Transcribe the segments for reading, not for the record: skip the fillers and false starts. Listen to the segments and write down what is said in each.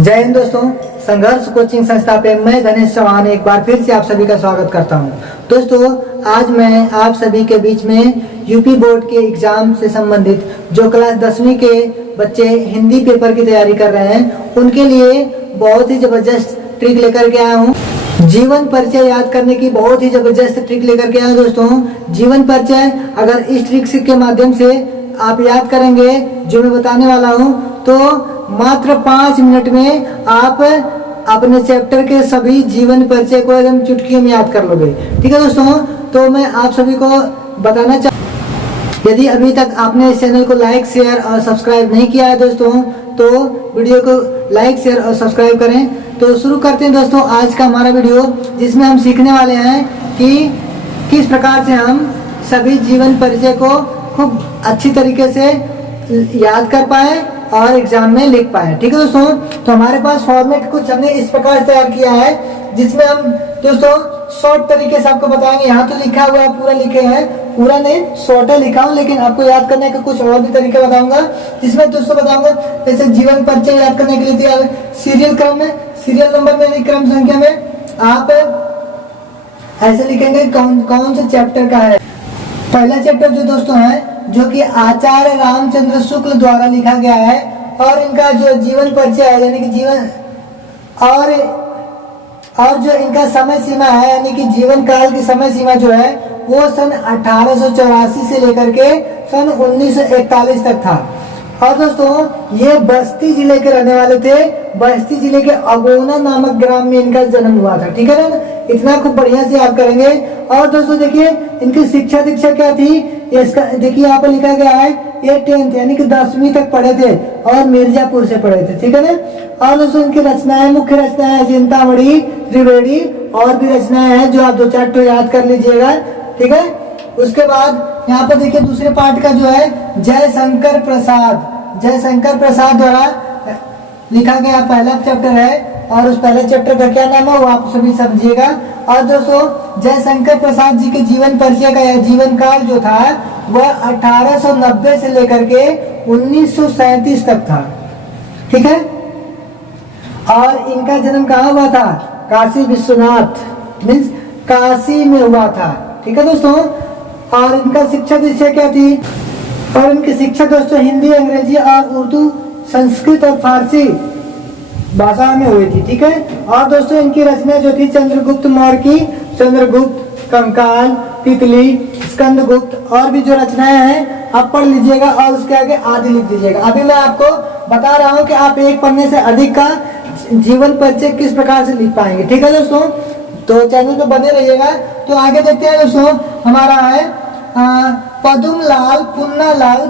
जय हिंद दोस्तों, संघर्ष कोचिंग संस्था पे मैं धनेश चौहान एक बार फिर से आप सभी का स्वागत करता हूं। दोस्तों, आज मैं आप सभी के बीच में यूपी बोर्ड के एग्जाम से संबंधित जो क्लास 10वीं के बच्चे हिंदी पेपर की तैयारी कर रहे हैं उनके लिए बहुत ही जबरदस्त ट्रिक लेकर के आया हूं। जीवन परिचय याद करने की बहुत ही जबरदस्त ट्रिक लेकर के आया हूं। दोस्तों, जीवन परिचय अगर इस ट्रिक के माध्यम से आप याद करेंगे जो मैं बताने वाला हूं, तो मात्र 5 मिनट में आप अपने चैप्टर के सभी जीवन परिचय को एकदम चुटकियों में याद कर लोगे। ठीक है दोस्तों, तो मैं आप सभी को बताना यदि अभी तक आपने इस चैनल को लाइक, शेयर और सब्सक्राइब नहीं किया है दोस्तों, तो वीडियो को लाइक, शेयर और सब्सक्राइब करें। तो शुरू करते हैं दोस्तों आज का हमारा वीडियो, जिसमें हम सीखने वाले हैं कि किस प्रकार से हम सभी जीवन परिचय को खूब अच्छी तरीके से याद कर पाए और एग्जाम में लिख पाए। ठीक है दोस्तों, तो हमारे पास फॉर्मेट कुछ हमने इस प्रकार से तैयार किया है, जिसमें हम दोस्तों शॉर्ट तरीके से आपको बताएंगे। यहाँ तो लिखा हुआ है, पूरा लिखे हैं, पूरा नहीं शॉर्ट है लिखा हूँ, लेकिन आपको याद करने के कुछ और भी तरीके बताऊंगा, जिसमें दोस्तों बताऊंगा जैसे जीवन परिचय याद करने के लिए सीरियल क्रम में, सीरियल नंबर में यानी क्रम संख्या में आप ऐसे लिखेंगे कौन से चैप्टर का है। पहला चैप्टर जो दोस्तों है, जो कि आचार्य रामचंद्र शुक्ल द्वारा लिखा गया है, और इनका जो जीवन परिचय है यानी कि जीवन और जो इनका समय सीमा है यानी कि जीवन काल की समय सीमा जो है वो सन 1884 से लेकर के सन 1941 तक था। और दोस्तों ये बस्ती जिले के रहने वाले थे। बस्ती जिले के अगोना नामक ग्राम में इनका जन्म हुआ था। ठीक है ना, इतना खूब बढ़िया से याद करेंगे। और दोस्तों देखिए इनकी शिक्षा दीक्षा क्या थी, इसका देखिए यहाँ पर लिखा गया है ये 10th यानी कि 10वीं तक पढ़े थे और मिर्जापुर से पढ़े थे। ठीक है ना। और दोस्तों इनकी रचनाएं, मुख्य रचनाएं चिंतामणि, त्रिवेणी और भी रचनाएं हैं जो आप 2-4 तो याद कर लीजिएगा। ठीक है। उसके बाद यहाँ पर देखिए दूसरे पार्ट का जो है जयशंकर प्रसाद द्वारा लिखा गया पहला चैप्टर है, और उस पहले चैप्टर का क्या नाम है वो आप सभी समझिएगा। और दोस्तों जयशंकर प्रसाद जी के जीवन परिचय का जीवन काल जो था वह 1890 से लेकर के 1937 तक था। ठीक है। और इनका जन्म कहाँ हुआ था? काशी विश्वनाथ मीन्स काशी में हुआ था। ठीक है दोस्तों। और इनका शिक्षा दीक्षा क्या थी? और इनकी शिक्षा दोस्तों हिंदी, अंग्रेजी और उर्दू, संस्कृत और फारसी भाषा में हुई थी। ठीक है। और दोस्तों इनकी रचना जो थी चंद्रगुप्त मौर्य की, चंद्रगुप्त, कंकाल, तितली, स्कंदगुप्त और भी जो रचनाएं हैं आप पढ़ लीजिएगा और उसके आगे आदि लिख दीजिएगा। अभी मैं आपको बता रहा हूँ कि आप एक पन्ने से अधिक का जीवन परिचय किस प्रकार से लिख पाएंगे। ठीक है दोस्तों, तो चैनल पे बने रहिएगा। तो आगे देखते हैं दोस्तों, हमारा है पदुमलाल पुन्नालाल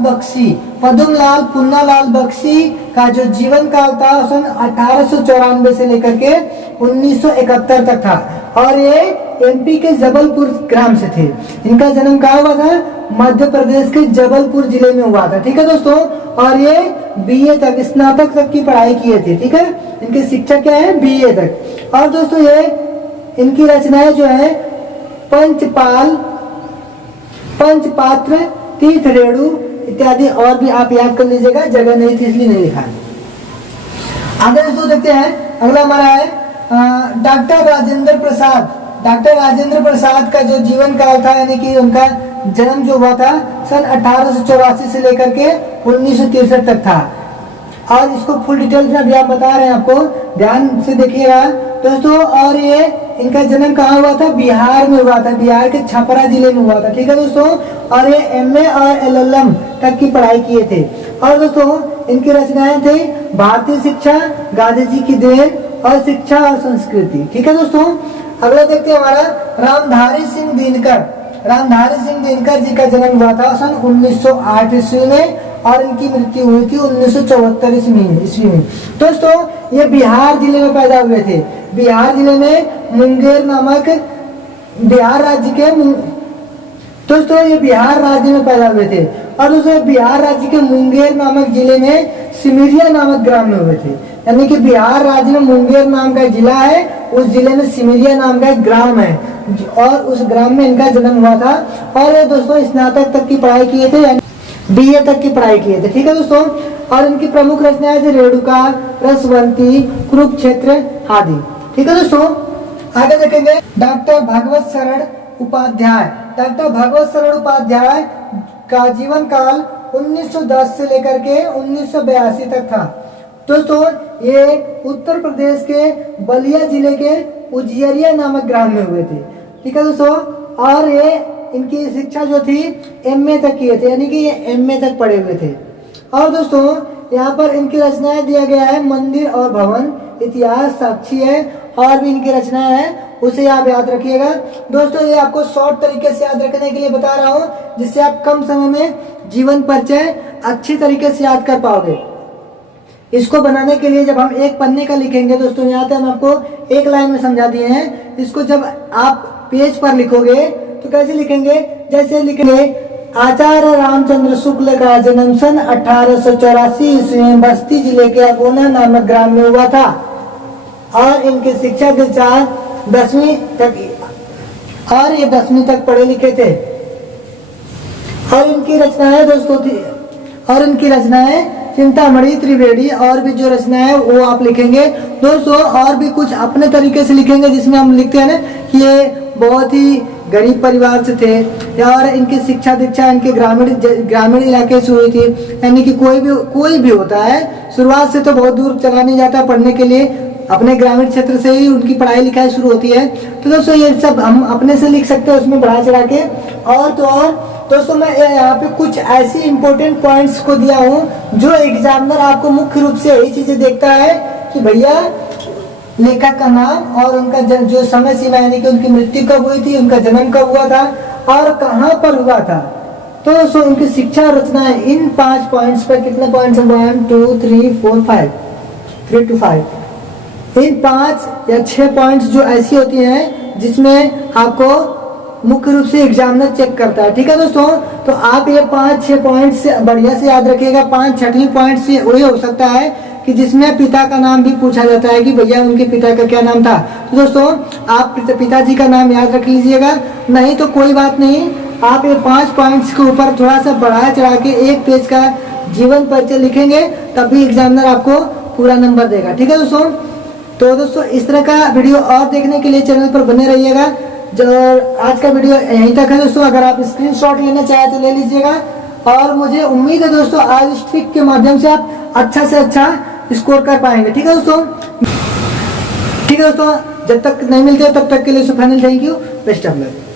बख्शी का जो जीवन काल था सन 1894 से लेकर के 1971 तक था, और ये एमपी के जबलपुर ग्राम से थे। इनका जन्म कहाँ हुआ था? मध्य प्रदेश के जबलपुर जिले में हुआ था। ठीक है दोस्तों। और ये बीए तक, स्नातक तक की पढ़ाई किए थे। ठीक है। इनकी शिक्षा क्या है? बीए तक। और दोस्तों ये इनकी रचनाएं जो है पंचपात्र, तीर्थ रेणु इत्यादि और भी आप याद कर लीजिएगा, जगह नहीं थी इसलिए नहीं लिखा है। आगे दोस्तों देखते हैं, अगला हमारा है डॉक्टर राजेंद्र प्रसाद का जो जीवन काल था यानी कि उनका जन्म जो हुआ था सन 1884 से लेकर के 1963 तक था। और इसको फुल डिटेल में अभी आप बता रहे हैं, आपको ध्यान से देखिएगा दोस्तों। और ये इनका जन्म कहाँ हुआ था? बिहार में हुआ था, बिहार के छपरा जिले में हुआ था। ठीक है दोस्तों। और ये एमए और एलएलएम तक की पढ़ाई किए थे। और दोस्तों इनकी रचनाएं थी भारतीय शिक्षा, गांधी जी की देन और शिक्षा और संस्कृति। ठीक है दोस्तों। अगला देखते हैं हमारा रामधारी सिंह दिनकर जी का जन्म हुआ था सन 1908 ईस्वी में, और इनकी मृत्यु हुई थी 1974 ईस्वी में। दोस्तों ये बिहार जिले में पैदा हुए थे। बिहार जिले में मुंगेर नामक बिहार राज्य में पैदा हुए थे। और दोस्तों बिहार राज्य के मुंगेर नामक जिले में सिमरिया नामक ग्राम में हुए थे। यानी कि बिहार राज्य में मुंगेर नाम का जिला है, उस जिले में सिमरिया नाम का एक ग्राम है, और उस ग्राम में इनका जन्म हुआ था। और ये दोस्तों स्नातक तक की पढ़ाई किए थे, बीए तक की पढ़ाई किए थे। ठीक है दोस्तों। और इनकी प्रमुख रचनाएं थे रेणुका, रसवंती, कुरुक्षेत्र आदि। ठीक है दोस्तों, आगे देखेंगे डॉक्टर भगवत शरण उपाध्याय। डॉक्टर भगवत शरण उपाध्याय का जीवन काल 1910 से लेकर के 1982 तक था। दोस्तों ये उत्तर प्रदेश के बलिया जिले के उजियरिया नामक ग्राम में हुए थे। ठीक है दोस्तों, और ये इनकी शिक्षा जो थी एमए तक किए थे, यानी कि ये एमए तक पढ़े हुए थे। और दोस्तों यहाँ पर इनकी रचनाएं दिया गया है मंदिर और भवन, इतिहास, साक्षी है, और भी इनकी रचनाएं हैं, उसे आप याद रखिएगा। दोस्तों ये आपको शॉर्ट तरीके से याद रखने के लिए बता रहा हूँ, जिससे आप कम समय में जीवन परिचय अच्छी तरीके से याद कर पाओगे। इसको बनाने के लिए जब हम एक पन्ने का लिखेंगे दोस्तों, यहाँ पे हम आपको एक लाइन में समझा दिए हैं। इसको जब आप पेज पर लिखोगे तो कैसे लिखेंगे, जैसे लिखेंगे आचार्य रामचंद्र शुक्ल का जन्म सन 1884 ईस्वी में बस्ती जिले के अगोना नामक ग्राम में हुआ था, और इनकी शिक्षा दीक्षा 10वीं तक, और ये 10वीं तक पढ़े लिखे थे। और इनकी रचनाएं दोस्तों थी, और इनकी रचनाएं चिंतामणि, त्रिवेणी, और भी जो रचनाएं है वो आप लिखेंगे दोस्तों। और भी कुछ अपने तरीके से लिखेंगे, जिसमें हम लिखते हैं ना कि ये बहुत ही गरीब परिवार से थे, और इनकी शिक्षा दीक्षा इनके ग्रामीण इलाके से हुई थी। यानी कि कोई भी होता है शुरुआत से तो बहुत दूर चला नहीं जाता पढ़ने के लिए, अपने ग्रामीण क्षेत्र से ही उनकी पढ़ाई लिखाई शुरू होती है। तो दोस्तों ये सब हम अपने से लिख सकते हैं, उसमें बढ़ा चढ़ा के। और तो और दोस्तों मैं यहाँ पे कुछ ऐसी इंपॉर्टेंट पॉइंट्स को दिया हूँ जो एग्जामिनर आपको मुख्य रूप से यही चीजें देखता है कि भैया लेखक का नाम और उनका जो समय सीमा, यानी कि उनकी मृत्यु कब हुई थी, उनका जन्म कब हुआ था और कहाँ पर हुआ था। तो दोस्तों इनकी शिक्षा रचनाएं इन 5 पॉइंट्स पर, कितने पॉइंट्स हैं, 1 2 3 4 5, 3 to 5, इन 5 या 6 पॉइंट्स जो ऐसी होती हैं जिसमें आपको मुख्य रूप से एग्जामिनर चेक करता है। ठीक है दोस्तों, तो आप ये 5-6 पॉइंट्स बढ़िया से याद रखिएगा। 5-6 पॉइंट्स वही हो सकता है कि जिसमें पिता का नाम भी पूछा जाता है कि भैया उनके पिता का क्या नाम था। तो दोस्तों आप पिताजी का नाम याद रख लीजिएगा, नहीं तो कोई बात नहीं, आप ये 5 पॉइंट्स के ऊपर थोड़ा सा बढ़ा चढ़ा के एक पेज का जीवन परिचय लिखेंगे, तभी एग्जामिनर आपको पूरा नंबर देगा। ठीक है दोस्तों, तो दोस्तों इस तरह का वीडियो और देखने के लिए चैनल पर बने रहिएगा। जो आज का वीडियो यहीं तक है दोस्तों, अगर आप स्क्रीनशॉट लेना चाहें तो ले लीजिएगा। और मुझे उम्मीद है दोस्तों आज इस ट्रिक के माध्यम से आप अच्छा से अच्छा स्कोर कर पाएंगे। ठीक है दोस्तों, ठीक है दोस्तों, जब तक नहीं मिलते तब तक के लिए final thank you, best of luck.